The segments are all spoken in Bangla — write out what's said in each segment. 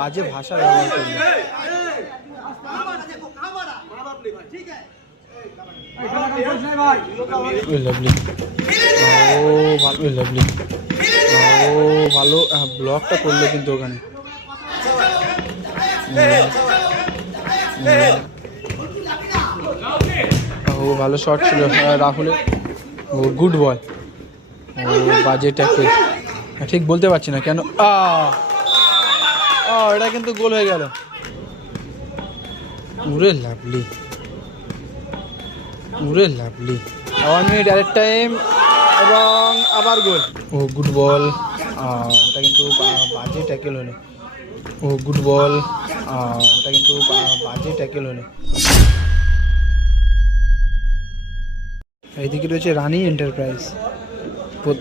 বাজে ভাষা ব্যবহার করলো। ভালো ব্লকটা করলো কিন্তু ওখানে। ও ভালো শট ছিল রাহুলের। ও গুড বল। ও বাজে ট্যাকল, ঠিক বলতে পারছি না কেন। এটা কিন্তু গোল হয়ে গেল। উরে লাভলি, উরে লাভলি। 1 মিনিট অ্যাট টাইম এবং আবার গোল। ও গুড বল। ওটা কিন্তু বাজে ট্যাকেল হলো। ও গুড বল। ওটা কিন্তু বাজে ট্যাকেল হলো। এদিকে রয়েছে রানি এন্টারপ্রাইজ,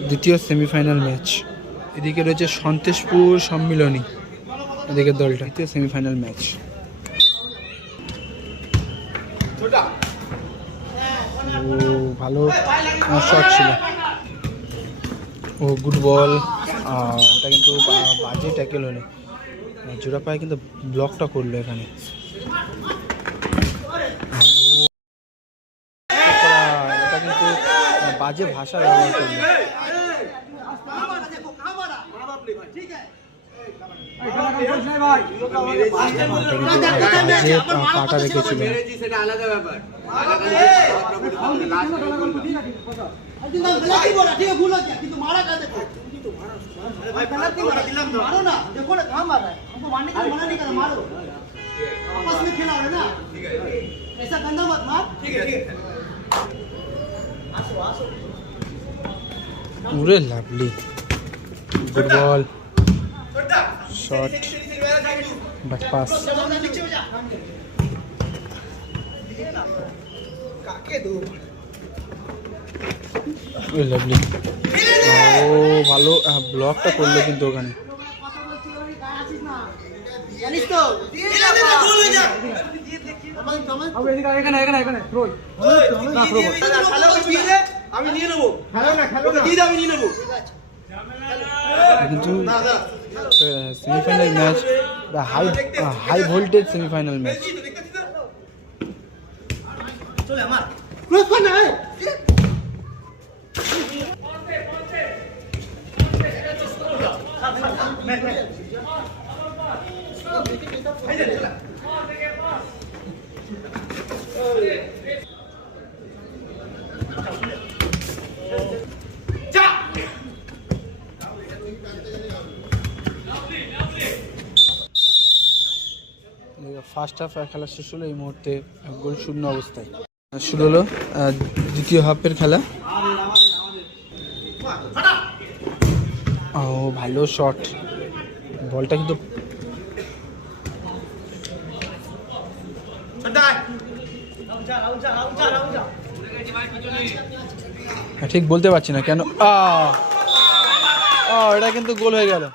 দ্বিতীয় সেমিফাইনাল ম্যাচ। এদিকে রয়েছে সন্তেশপুর সম্মিলনী, এদিকে দলটা দ্বিতীয় সেমিফাইনাল ম্যাচ। ও ভালো শট ছিল। ও গুড বল। ওটা কিন্তু বাজে ট্যাকেল হলো। জোড়া পায়ে কিন্তু ব্লকটা করলো এখানে। এটা কিন্তু বাজে ভাষা ব্যবহার করলো। বাজে পাটা রেখেছিল। উরে lovely, good ball, shot, back pass. Lovely. ও ভালো ব্লকটা করলো কিন্তু ওখানে। কিন্তু semifinal match, high voltage semifinal match. First half খেলা শেষ হলো, এই মুহূর্তে গোল শূন্য অবস্থায় শুরু হলো দ্বিতীয় হাফের খেলা। ও ভালো শট, বলটা কিন্তু ঠিক বলতে পারছি না কেন। এটা কিন্তু গোল হয়ে গেল।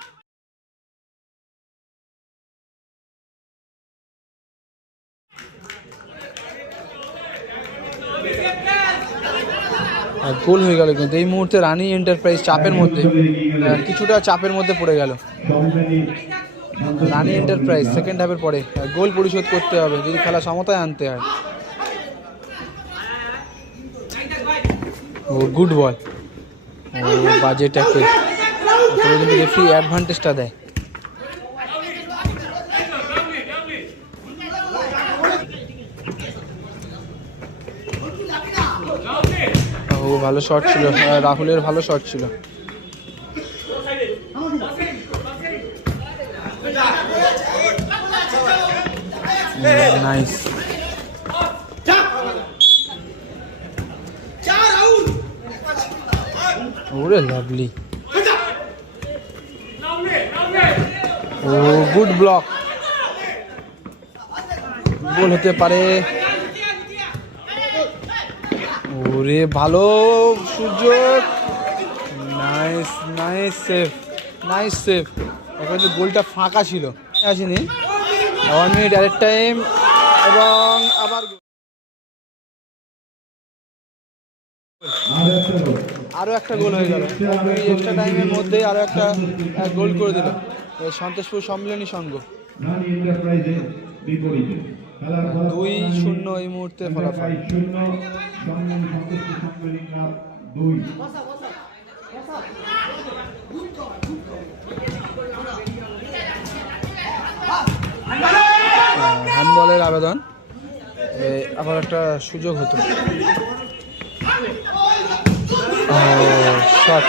গোল হয়ে গেল কিন্তু এই মুহূর্তে রানি এন্টারপ্রাইজ চাপের মধ্যে, কিছুটা চাপের মধ্যে পড়ে গেল। রানি এন্টারপ্রাইজ সেকেন্ড হাফের পরে গোল পরিশোধ করতে হবে যদি খেলা সমতায় আনতে হয়। ও গুড বল। ও বাজে ট্যাকল, তবে কিন্তু রেফারি অ্যাডভান্টেজটা দেয়। ও ভালো শট ছিল রাহুলের, ভালো শট ছিল। নাইস। ওরে লাভলি। ও গুড ব্লক, গোল হতে পারে। ওরে ভালো সুযোগ, nice nice save, nice save. এখন যে গোলটা ফাঁকা ছিল আসেনি। 1 মিনিট অ্যাট টাইম এবং আবার আরো একটা গোল হয়ে গেল। এক্সট্রা টাইমের মধ্যে আরো একটা গোল করে দিল সন্তোষপুর সম্মিলনী সংঘ। রানী এন্টারপ্রাইজের বিপরীতে। খেলার ফলাফল 2-0 এই মুহূর্তে ফলাফল। 0 সম্মান সন্তুষ্ট সম্মেলনী কাপ 2। হ্যান্ডবলের আবেদন, আবার একটা সুযোগ হতো। শট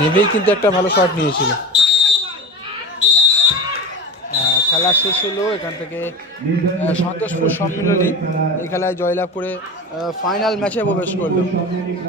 নেবেই কিন্তু একটা ভালো শট নিয়েছিল। খেলা শেষ হলো, এখান থেকে সন্তোষপুর সম্মিলনী এই খেলায় জয়লাভ করে ফাইনাল ম্যাচে প্রবেশ করলো।